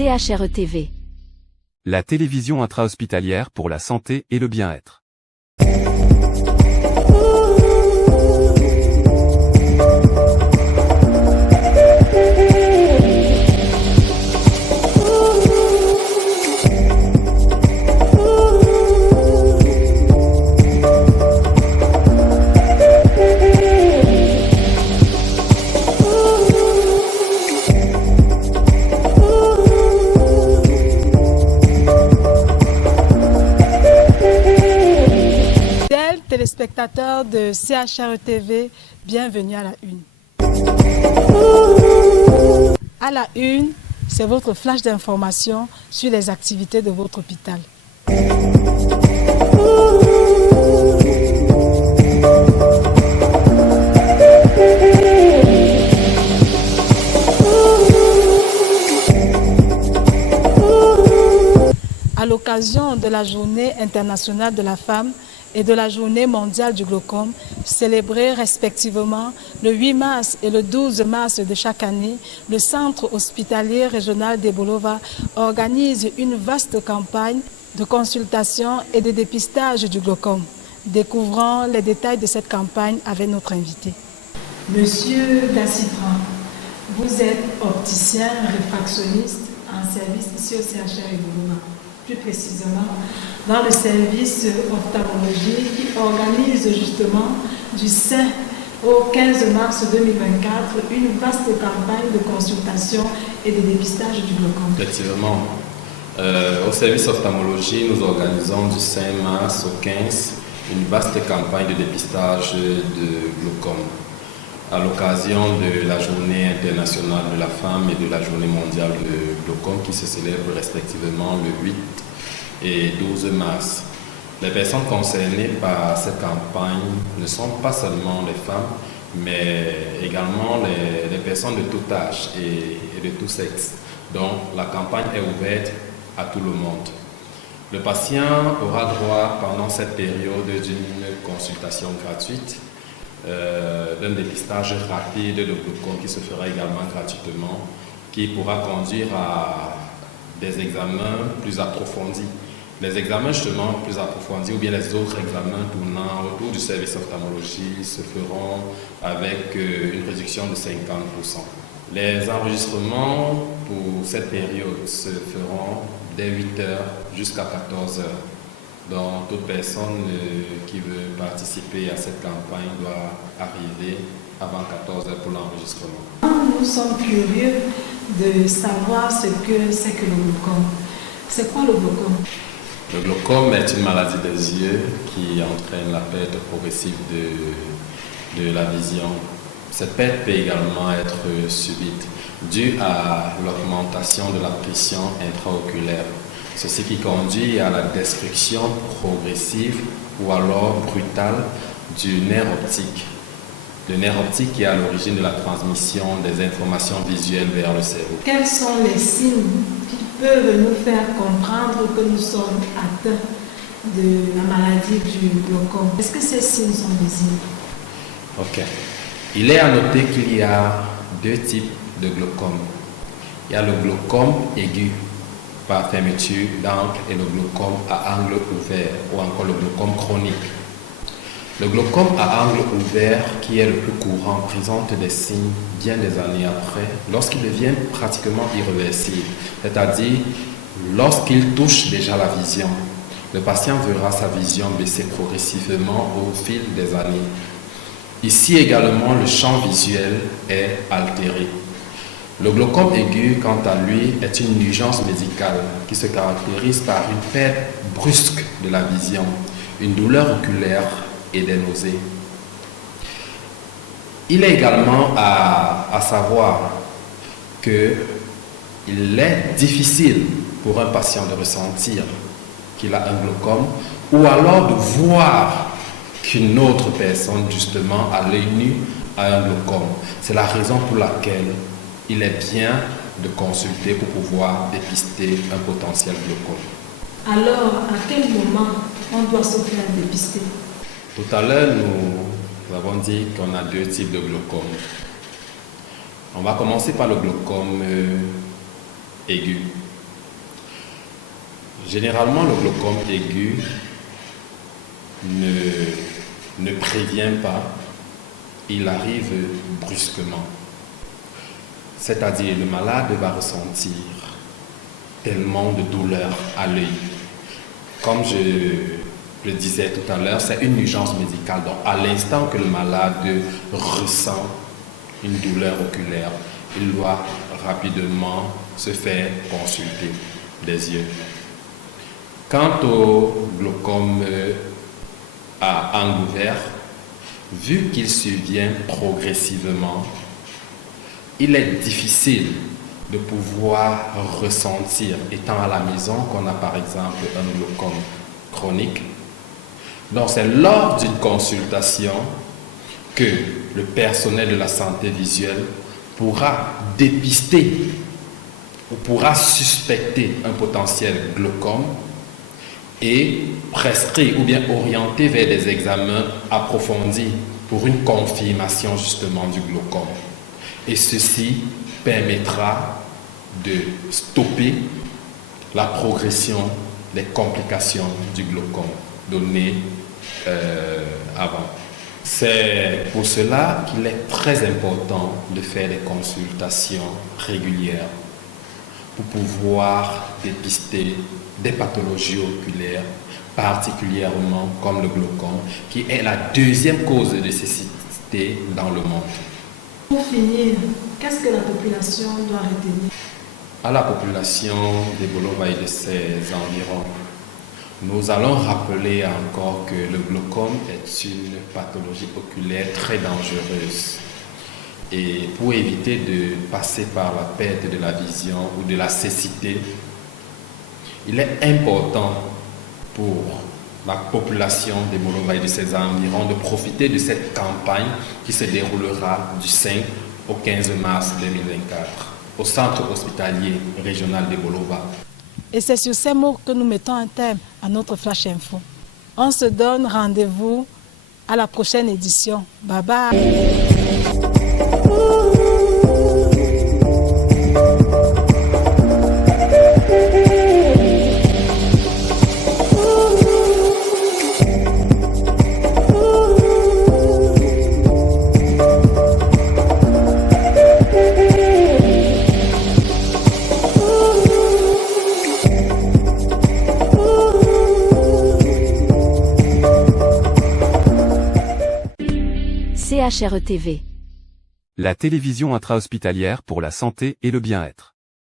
CHRE-TV. La télévision intra-hospitalière pour la santé et le bien-être. Téléspectateurs de CHRE-TV, bienvenue à la Une. À la Une, c'est votre flash d'information sur les activités de votre hôpital. À l'occasion de la Journée internationale de la femme et de la Journée mondiale du glaucome, célébrée respectivement le 8 mars et le 12 mars de chaque année, le Centre hospitalier régional d'Ebolova organise une vaste campagne de consultation et de dépistage du glaucome. Découvrons les détails de cette campagne avec notre invité. Monsieur Dassifran, vous êtes opticien réfractionniste en service ici au CHR Ebolova. Plus précisément dans le service ophtalmologie qui organise justement du 5 au 15 mars 2024 une vaste campagne de consultation et de dépistage du glaucome. Effectivement, au service ophtalmologie, nous organisons du 5 mars au 15 une vaste campagne de dépistage de glaucome à l'occasion de la Journée internationale de la femme et de la Journée mondiale de glaucome qui se célèbrent respectivement le 8 et 12 mars. Les personnes concernées par cette campagne ne sont pas seulement les femmes, mais également les personnes de tout âge et de tout sexe. Donc la campagne est ouverte à tout le monde. Le patient aura droit pendant cette période d'une consultation gratuite, d'un dépistage rapide de glaucome qui se fera également gratuitement, qui pourra conduire à des examens plus approfondis. Les examens justement plus approfondis ou bien les autres examens tournant autour du service ophtalmologie se feront avec une réduction de 50%. Les enregistrements pour cette période se feront dès 8h jusqu'à 14h. Donc toute personne qui veut participer à cette campagne doit arriver avant 14h pour l'enregistrement. Nous sommes curieux de savoir ce que c'est que le glaucome. C'est quoi le glaucome? Le glaucome est une maladie des yeux qui entraîne la perte progressive de la vision. Cette perte peut également être subite, due à l'augmentation de la pression intraoculaire. Ceci qui conduit à la destruction progressive ou alors brutale du nerf optique. Le nerf optique qui est à l'origine de la transmission des informations visuelles vers le cerveau. Quels sont les signes qui peuvent nous faire comprendre que nous sommes atteints de la maladie du glaucome? Est-ce que ces signes sont visibles? Ok. Il est à noter qu'il y a deux types de glaucome. Il y a le glaucome aigu par fermeture d'angle et le glaucome à angle ouvert ou encore le glaucome chronique. Le glaucome à angle ouvert, qui est le plus courant, présente des signes bien des années après, lorsqu'il devient pratiquement irréversible, c'est-à-dire lorsqu'il touche déjà la vision. Le patient verra sa vision baisser progressivement au fil des années. Ici également, le champ visuel est altéré. Le glaucome aigu, quant à lui, est une urgence médicale qui se caractérise par une perte brusque de la vision, une douleur oculaire et des nausées. Il est également à savoir qu'il est difficile pour un patient de ressentir qu'il a un glaucome ou alors de voir qu'une autre personne, justement, à l'œil nu, a un glaucome. C'est la raison pour laquelle il est bien de consulter pour pouvoir dépister un potentiel glaucome. Alors, à quel moment on doit se faire dépister? Tout à l'heure, nous avons dit qu'on a deux types de glaucome. On va commencer par le glaucome aigu. Généralement, le glaucome aigu ne prévient pas, il arrive brusquement. C'est-à-dire, le malade va ressentir tellement de douleur à l'œil. Comme je le disais tout à l'heure, c'est une urgence médicale. Donc, à l'instant que le malade ressent une douleur oculaire, il doit rapidement se faire consulter des yeux. Quant au glaucome à angle ouvert, vu qu'il survient progressivement, il est difficile de pouvoir ressentir, étant à la maison, qu'on a par exemple un glaucome chronique. Donc c'est lors d'une consultation que le personnel de la santé visuelle pourra dépister ou pourra suspecter un potentiel glaucome et prescrire ou bien orienter vers des examens approfondis pour une confirmation justement du glaucome. Et ceci permettra de stopper la progression des complications du glaucome donné avant. C'est pour cela qu'il est très important de faire des consultations régulières pour pouvoir dépister des pathologies oculaires, particulièrement comme le glaucome, qui est la deuxième cause de cécité dans le monde. Pour finir, qu'est-ce que la population doit retenir? À la population de Bolova et de ses environs, nous allons rappeler encore que le glaucome est une pathologie oculaire très dangereuse. Et pour éviter de passer par la perte de la vision ou de la cécité, il est important pour la population de Bolova et de ses environs de profiter de cette campagne qui se déroulera du 5 au 15 mars 2024 au centre hospitalier régional de Bolova. Et c'est sur ces mots que nous mettons un terme à notre Flash Info. On se donne rendez-vous à la prochaine édition. Bye bye. CHRE TV. La télévision intra-hospitalière pour la santé et le bien-être.